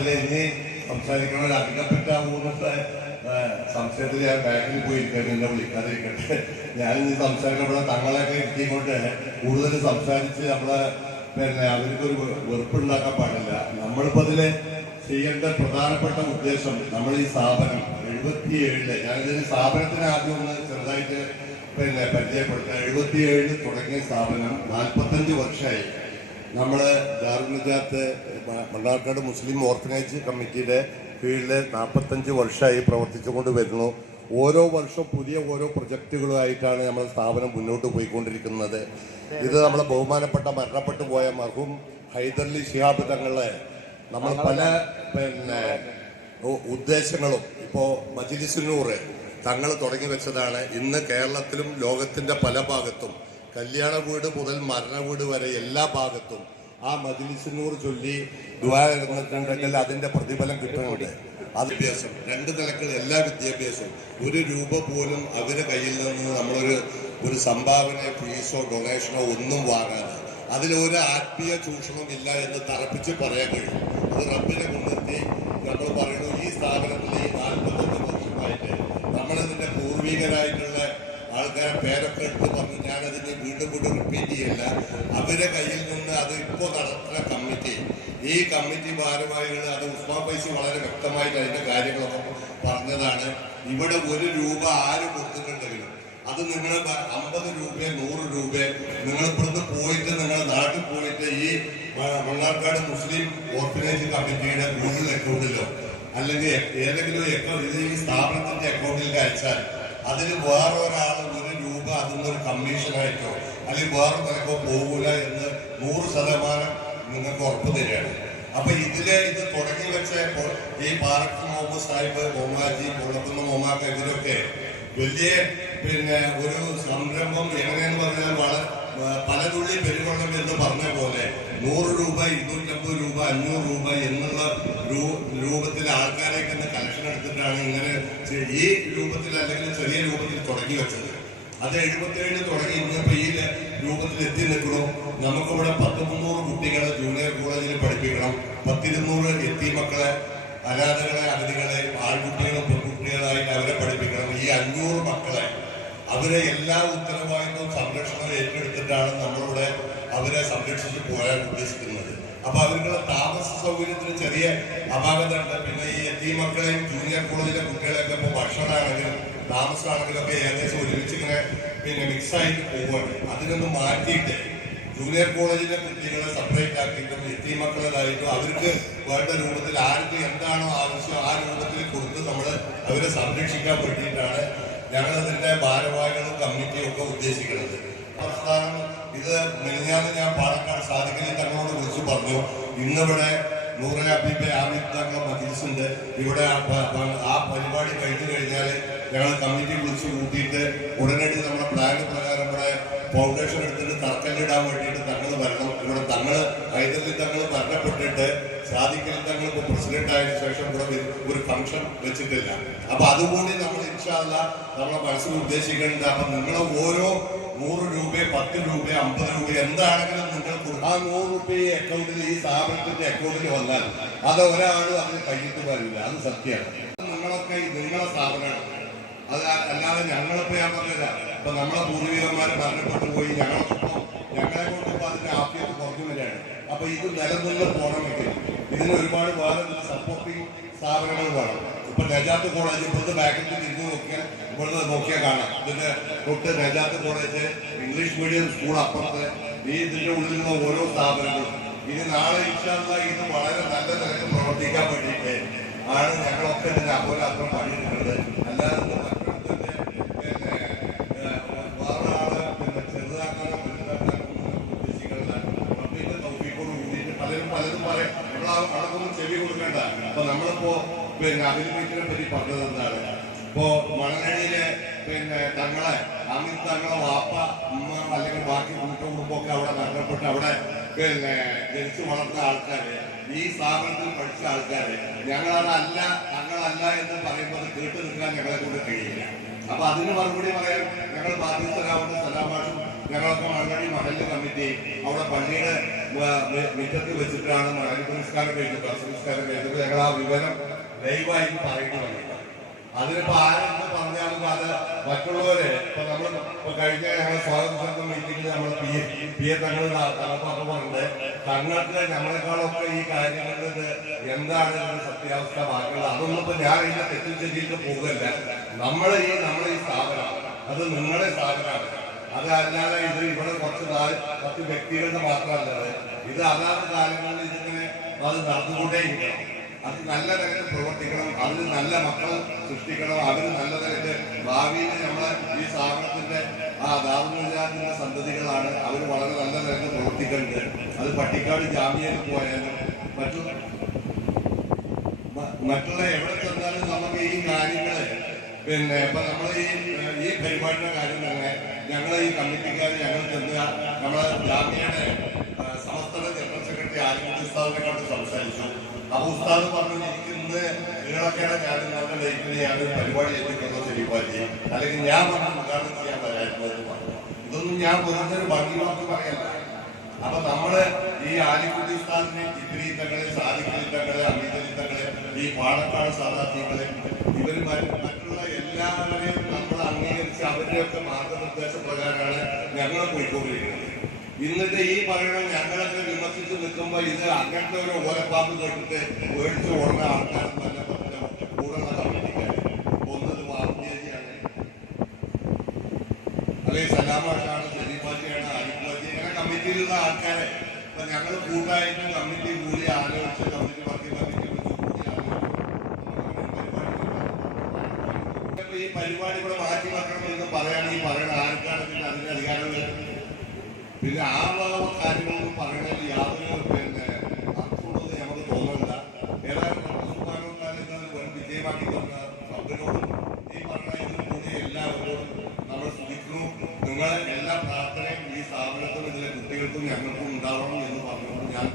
ഇനി സംസാരിക്കണ അധികപ്പെട്ട മൂന്നത്തെ സംശയത്തിൽ ഞാൻ ബാങ്കിൽ പോയിരിക്കാൻ എന്നെ വിളിക്കാതിരിക്കട്ടെ. ഞാൻ ഇനി സംസാരിക്കപ്പെടുന്ന തങ്ങളെയൊക്കെ ഇരുത്തിക്കൊണ്ട് കൂടുതൽ സംസാരിച്ച് അവർക്കൊരു വെറുപ്പുണ്ടാക്കാൻ പാടില്ല. നമ്മളിപ്പോൾ അതിൽ ചെയ്യേണ്ട പ്രധാനപ്പെട്ട ഉദ്ദേശം, നമ്മൾ ഈ സ്ഥാപനം 77 ഞാനിതിന് സ്ഥാപനത്തിന് ആദ്യം ഒന്ന് ചെറുതായിട്ട് പരിചയപ്പെടുത്താം. 77 തുടങ്ങിയ സ്ഥാപനം 45 വർഷമായി. നമ്മൾ ദാറുൽനജാത്ത് മണ്ണാർക്കാട് മുസ്ലിം ഓർഫനേജ് കമ്മിറ്റിയുടെ കീഴിൽ 45 വർഷമായി പ്രവർത്തിച്ചുകൊണ്ട് വരുന്നു. ഓരോ വർഷം പുതിയ ഓരോ പ്രൊജക്റ്റുകളുമായിട്ടാണ് നമ്മുടെ സ്ഥാപനം മുന്നോട്ട് പോയിക്കൊണ്ടിരിക്കുന്നത്. ഇത് നമ്മളെ ബഹുമാനപ്പെട്ട മരണപ്പെട്ടു പോയ മർഹൂം ഹൈദർലി ശിഹാബ് തങ്ങളെ നമ്മൾ പല ഉദ്ദേശങ്ങളും ഇപ്പോൾ മജ്‌ലിസുന്നൂർ തങ്ങൾ തുടങ്ങി വെച്ചതാണ്. ഇന്ന് കേരളത്തിലും ലോകത്തിന്റെ പല ഭാഗത്തും കല്യാണ വീട് മുതൽ മരണ വീട് വരെ എല്ലാ ഭാഗത്തും ആ മജ്‌ലിസുന്നൂർ ചൊല്ലി ദുആ നടന്നിട്ടുണ്ടെങ്കിൽ അതിന്റെ പ്രതിഫലം കിട്ടുന്നുണ്ട്. വിദ്യാഭ്യാസം 2 നിലകൾ, എല്ലാ വിദ്യാഭ്യാസവും 1 രൂപ പോലും അവരുടെ കയ്യിൽ നിന്ന് നമ്മളൊരു സംഭാവനയോ ഫീസോ ഡൊണേഷനോ ഒന്നും വാങ്ങാതെ അതിലൊരു ആത്മീയ ചൂഷണം ഇല്ല എന്ന് തറപ്പിച്ച് പറയാൻ കഴിയും. അത് റബ്ബിനെ മുൻനിർത്തി നമ്മൾ പറയുന്നു. ഈ സ്ഥാപനത്തിൽ ഈ 45 വർഷമായിട്ട് നമ്മളിതിന്റെ പൂർവികരായിട്ടുള്ള ആൾക്കാരെ പേരൊക്കെ എടുത്ത് പറഞ്ഞു. ഞാനതിന് വീണ്ടും റിപ്പീറ്റ് ചെയ്യില്ല. അവരുടെ കയ്യിൽ നിന്ന് അത് ഇപ്പോൾ നടത്തുന്ന കമ്മിറ്റി, ഈ കമ്മിറ്റി ഭാരവാഹികൾ, അത് ഉസ്മാൻ ഫൈസി വളരെ വ്യക്തമായിട്ട് അതിന്റെ കാര്യങ്ങളൊക്കെ പറഞ്ഞതാണ്. ഇവിടെ 1 രൂപ ആര് കൊടുത്തിട്ടുണ്ടെങ്കിലും അത് നിങ്ങൾ 50 രൂപയോ 100 രൂപയോ നിങ്ങൾ ഇവിടുന്ന് പോയിട്ട് നിങ്ങളുടെ നാട്ടിൽ പോയിട്ട് ഈ മണ്ണാർക്കാട് മുസ്ലിം ഓർഫനേജ് കമ്മിറ്റിയുടെ ഗൂഗിൾ അക്കൗണ്ടിലോ അല്ലെങ്കിൽ ഏതെങ്കിലും ഇത് ഈ സ്ഥാപനത്തിന്റെ അക്കൗണ്ടിൽ അയച്ചാൽ അതിന് വേറെ ഒരാൾ 1 രൂപ അതിന്നൊരു കമ്മീഷനായിട്ടോ അല്ലെങ്കിൽ വേറെ നിലക്കോ പോകൂല എന്ന് 100% നിങ്ങൾക്ക് ഉറപ്പ് തരികയാണ്. അപ്പൊ ഇത് തുടങ്ങി വെച്ച ഈ പാറക്ക് മുഹമ്മദ് സാഹിബ്, മോമാജി, പൊള്ളക്കുന്ന മോമാക്ക, ഇതിലൊക്കെ വലിയ ഒരു സംരംഭം എങ്ങനെയെന്ന് പറഞ്ഞാൽ പലതുള്ളി പെരുവെള്ളം എന്ന് പറഞ്ഞ പോലെ 100 രൂപ, 250 രൂപ, 500 രൂപ എന്നുള്ള രൂപത്തിൽ ആൾക്കാരേക്ക് കളക്ഷൻ എടുത്തിട്ടാണ് ഇങ്ങനെ ഈ രൂപത്തിൽ അല്ലെങ്കിൽ ചെറിയ രൂപത്തിൽ തുടങ്ങി വെച്ചത്. അത് 77 തുടങ്ങി ഇന്നിപ്പോ ഈ രൂപത്തിൽ എത്തി നിൽക്കണം. നമുക്കിവിടെ 100-300 കുട്ടികളെ ജൂനിയർ കോളേജിൽ പഠിപ്പിക്കണം. 10-200 എത്തിമക്കളെ, അനാഥകളെ, അഗതികളെ, ആൺകുട്ടികളും പെൺകുട്ടികളായിട്ട് അവരെ പഠിപ്പിക്കണം. ഈ 500 മക്കളെ അവരെ എല്ലാ ഉത്തരവാദിത്വവും സംരക്ഷണവും ഏറ്റെടുത്തിട്ടാണ് നമ്മളിവിടെ അവരെ സംരക്ഷിച്ച് പോകാൻ ഉദ്ദേശിക്കുന്നത്. അപ്പൊ അവർക്കുള്ള താമസ സൗകര്യത്തിന് ചെറിയ അപാകത ഉണ്ട്. പിന്നെ ഈ എത്തിമക്കളെയും ജൂനിയർ കോളേജിലെ കുട്ടികളെയൊക്കെ ഇപ്പോൾ ഭക്ഷണമാണെങ്കിലും താമസമാണെങ്കിലും ഒക്കെ ഏകദേശം ഒരുമിച്ച് ഇങ്ങനെ മിക്സായിട്ട് പോവുകയാണ്. അതിനൊന്ന് മാറ്റിയിട്ട് ജൂനിയർ കോളേജിലെ കുട്ടികളെ സെപ്പറേറ്റ് ആക്കിയിട്ടും എത്തിമക്കളായിട്ടും അവർക്ക് വേണ്ട രൂപത്തിൽ ആർക്ക് എന്താണോ ആവശ്യം ആ രൂപത്തിൽ കൊടുത്ത് നമ്മൾ അവരെ സംരക്ഷിക്കാൻ വേണ്ടിയിട്ടാണ് ഞങ്ങളതിന്റെ ഭാരവാഹികളും കമ്മിറ്റിയും ഒക്കെ ഉദ്ദേശിക്കുന്നത്. പ്രസ്ഥാനം ഇത് മെലിഞ്ഞാന്ന് ഞാൻ പാലക്കാട് സാദിഖലി തങ്ങളോട് വിളിച്ചു പറഞ്ഞു. ഇന്നിവിടെ നൂറെ ഹബീബെ ആമിദ് തങ്ങളുടെ മജ്‌ലിസുണ്ട്. ഇവിടെ ആ പരിപാടി കഴിഞ്ഞു കഴിഞ്ഞാൽ ഞങ്ങൾ കമ്മിറ്റി വിളിച്ചു കൂട്ടിയിട്ട് ഉടനടി നമ്മുടെ പ്ലാന് പ്രകാരം ഇവിടെ ഫൗണ്ടേഷൻ എടുത്തിട്ട് തറക്കല്ലിടാൻ വേണ്ടിയിട്ട് തങ്ങൾ വരണം. ഇവിടെ ഹൈദർലി തങ്ങൾ മരണപ്പെട്ടിട്ട് സാദിഖലി തങ്ങൾ ഇപ്പോൾ പ്രസിഡന്റ് ആയതിനു ശേഷം ഇവിടെ ഒരു ഫംഗ്ഷൻ വെച്ചിട്ടില്ല. അപ്പൊ അതുകൂടി നമ്മൾ ഇൻഷാ അല്ലാഹ് നമ്മളെ മനസ്സിൽ ഉദ്ദേശിക്കുന്നുണ്ട്. അപ്പൊ നിങ്ങൾ ഓരോ 100 രൂപ, 10 രൂപ, 50 രൂപ എന്താണെങ്കിലും നിങ്ങൾ ആ 100 രൂപ ഈ അക്കൗണ്ടിൽ, ഈ സ്ഥാപനത്തിന്റെ അക്കൗണ്ടിൽ വന്നാൽ അത് ഒരാളും അതിന് കയ്യിട്ട് വരില്ല. അത് സത്യമാണ്. നിങ്ങളൊക്കെ നിങ്ങളെ സ്ഥാപനമാണ്. അത് അല്ലാതെ ഞങ്ങളിപ്പോ ഞാൻ പറഞ്ഞില്ല. ഇപ്പൊ നമ്മളെ പൂർവികന്മാരെ മരണപ്പെട്ടു പോയി, ഞങ്ങളെ കൊണ്ട് ഇപ്പൊ അതിന്റെ ആഫിയത്ത് കുറഞ്ഞു വരികയാണ്. അപ്പൊ ഇത് നിലനിന്ന് പോകണമെങ്കിൽ ഇതിന് ഒരുപാട് വേറെ സപ്പോർട്ടിങ് സ്ഥാപനങ്ങൾ വേണം. ഇപ്പൊ നജാത്ത് കോളേജ് ഇവിടുത്തെ ബാക്കിൽ തിരിഞ്ഞു നോക്കിയാൽ കാണാം. ഇതിന്റെ തൊട്ട് Najath college, English medium school അപ്പുറത്ത്, ഇതിന്റെ ഉള്ളിലുള്ള ഓരോ സ്ഥാപനങ്ങളും ഇനി നാളെ ഇൻഷാ അല്ലാഹ് ഇത് വളരെ നല്ല നിലക്ക് പ്രവർത്തിക്കാൻ വേണ്ടിയിട്ട് ആണ് ഞങ്ങളൊക്കെ ഇതിന്റെ അഹോരാത്രം പണിയെടുക്കുന്നത്. അല്ലാതെ വേറെ ആള് ചെറുതാക്കാനോ വലുതാക്കാനോ ഉദ്ദേശിക്കുന്നില്ല. റബ്ബിന്റെ തൗഫീഖോട് കൂടിയിട്ട് പലരും പറയും അവർക്കൊന്നും ചെവി കൊടുക്കേണ്ട. അപ്പൊ നമ്മളിപ്പോ അഭിനയിപ്പിനെ പറ്റി പറഞ്ഞത് എന്താണ്? ഇപ്പോ മണലടിയിലെ തങ്ങളെ അമിത് തങ്ങളെ വാപ്പ, ഉമ്മ അല്ലെങ്കിൽ ബാക്കി കുടുംബമൊക്കെ അവിടെ മരണപ്പെട്ട് അവിടെ ജനിച്ചു വളർന്ന ആൾക്കാര്, ഈ സ്ഥാപനത്തിൽ പഠിച്ച ആൾക്കാര് ഞങ്ങളതല്ല തങ്ങളല്ല എന്ന് പറയുമ്പോൾ കേട്ടു നിൽക്കാൻ ഞങ്ങളെ കൊണ്ട് കഴിയില്ല. അപ്പൊ അതിന് മറുപടി പറയാൻ ഞങ്ങൾ ബാധ്യസ്ഥരാവുന്ന സലാമാഷും ഞങ്ങളൊക്കെ മണ്ണടി മഹല്ല് കമ്മിറ്റി അവിടെ പള്ളിയുടെ മുറ്റത്ത് വെച്ചിട്ടാണ് മരണപുരസ്കാരം കഴിഞ്ഞത്, സംസ്കാരം കഴിഞ്ഞത്. ഞങ്ങൾ ആ വിവരം ലൈവായി പറയുന്നത്. അതിനിപ്പോ ആരെന്ന് പറഞ്ഞാലും അത് മറ്റുള്ളവരെ ഇപ്പൊ നമ്മൾ കഴിഞ്ഞ ഞങ്ങൾ സ്വാതന്ത്ര്യ മീറ്റിംഗിൽ നമ്മൾ പി എ തങ്ങൾ പറഞ്ഞത് തങ്ങൾക്ക് നമ്മളെക്കാളൊക്കെ ഈ കാര്യങ്ങളിൽ എന്താണ് ഇതിന്റെ സത്യാവസ്ഥ ബാക്കിയുള്ളത് അതൊന്നും ഇപ്പൊ ഞാൻ ഇതിന്റെ തെറ്റിൽ ശരിയിട്ട് പോകുകയല്ല. നമ്മളെ ഈ സ്ഥാപനം അത് നിങ്ങളുടെ സ്ഥാപനമാണ്. അതല്ലാതെ ഇത് ഇവിടെ കുറച്ച് വ്യക്തികളുടെ മാത്രമല്ലാതെ ഇത് അതാത് കാലങ്ങളിൽ ഇതിങ്ങനെ അത് നടന്നുകൊണ്ടേയിരിക്കണം. അത് നല്ല നിലക്ക് പ്രവർത്തിക്കണം, അതിന് നല്ല മക്കളെ സൃഷ്ടിക്കണം, അതിന് നല്ല നിലക്ക് ഭാവിയിൽ നമ്മളെ ഈ സ്ഥാപനത്തിന്റെ ആ ദാറുൽഹുദയുടെ സന്തതികളാണ്. അവർ വളരെ നല്ല നിലക്ക് പ്രവർത്തിക്കുന്നുണ്ട്. അത് പട്ടിക്കാട് ജാമ്യയിൽ പോയാലും മറ്റുള്ള എവിടെ ചെന്നാലും നമുക്ക് ഈ കാര്യങ്ങള് ഇപ്പൊ നമ്മൾ ഈ പരിപാടിയുടെ കാര്യം തന്നെ ഞങ്ങളെ ഈ കമ്മിറ്റിക്കാർ ഞങ്ങൾ ചെന്ന് നമ്മളെ ജാമ്യയുടെ സംസ്ഥാന ജനറൽ സെക്രട്ടറി ആലിക്കുട്ടി ഉസ്താദിനെ കണ്ട് സംസാരിച്ചു. അപ്പൊ ഉസ്താദ് പറഞ്ഞു ഇരിക്കുന്നത് നിങ്ങളൊക്കെയാണ് ഞാൻ നല്ല ലൈഫിൽ ഞാൻ പരിപാടി ചെയ്തിട്ടുള്ളത് ശരിപ്പാറ്റി, അല്ലെങ്കിൽ ഞാൻ പറഞ്ഞു ഉദ്ഘാടനം ചെയ്യാൻ വരായിരുന്നത് പറഞ്ഞു. ഇതൊന്നും ഞാൻ വെറുതെ ഒരു ഭംഗി വാക്ക് പറയല്ല. അപ്പൊ നമ്മള് ഈ ആലിക്കുട്ടി ഉസ്താദിനെ ചിത്രീത്തങ്ങളെ സാധിക്കലിത്തങ്ങളെ അമീതലിത്തങ്ങളെ ഈ പാണക്കാട് സാധാർത്ഥികളെ ഇവര് മറ്റുള്ള എല്ലാവരെയും നമ്മൾ അംഗീകരിച്ച് അവരുടെയൊക്കെ മാർഗനിർദ്ദേശ പ്രകാരമാണ് ഞങ്ങൾ പോയിക്കൊണ്ടിരിക്കുന്നത്. ഇന്നിട്ട് ഈ പറയണം ഞങ്ങളൊക്കെ വിമർശിച്ച് നിൽക്കുമ്പോ ഇത് അങ്ങനത്തെ ഒരു ഓലപ്പാമ്പ് കേട്ടിട്ട് മേടിച്ച് ഓടുന്ന ആൾക്കാരെന്നല്ല പറഞ്ഞ കൂടുന്ന കമ്മിറ്റിക്കാര്. ഒന്നത് വാർത്തേജിയാണ്, അല്ലെങ്കിൽ സലാമാഷാണ്, ഷെരീഫാജിയാണ്, അരിഫാജി, അങ്ങനെ കമ്മിറ്റിയിലുള്ള ആൾക്കാരെ ഇപ്പൊ ഞങ്ങൾ കൂട്ടായിട്ട് കമ്മിറ്റി കൂടി ആലോചിച്ച് കമ്മിറ്റി കൂടി ആലോചിച്ചു ഈ പരിപാടി ഇവിടെ മാറ്റി വെക്കണം എന്ന് പറയുകയാണെങ്കിൽ പറയണ ആർക്കാണ് പിന്നെ അതിന്റെ അധികാരം വരുന്നത്? പിന്നെ ആ കാര്യങ്ങളൊന്നും പറയുന്നതിൽ യാതൊരു അർത്ഥമുള്ളത് നമുക്ക് തോന്നുന്നില്ല. ഏതായാലും വൻ വിജയമാക്കി തന്ന റബ്ബിനോടും ഈ പറഞ്ഞ ഇതിൽ കൂടി എല്ലാവരോടും നമ്മൾ സ്തുതിക്കുന്നു. നിങ്ങളെ എല്ലാ പ്രാർത്ഥനയും ഈ സ്ഥാപനത്തിനും ഇതിലെ കുട്ടികൾക്കും ഞങ്ങൾക്കും ഉണ്ടാവണം എന്ന് പറഞ്ഞുകൊണ്ട് ഞാൻ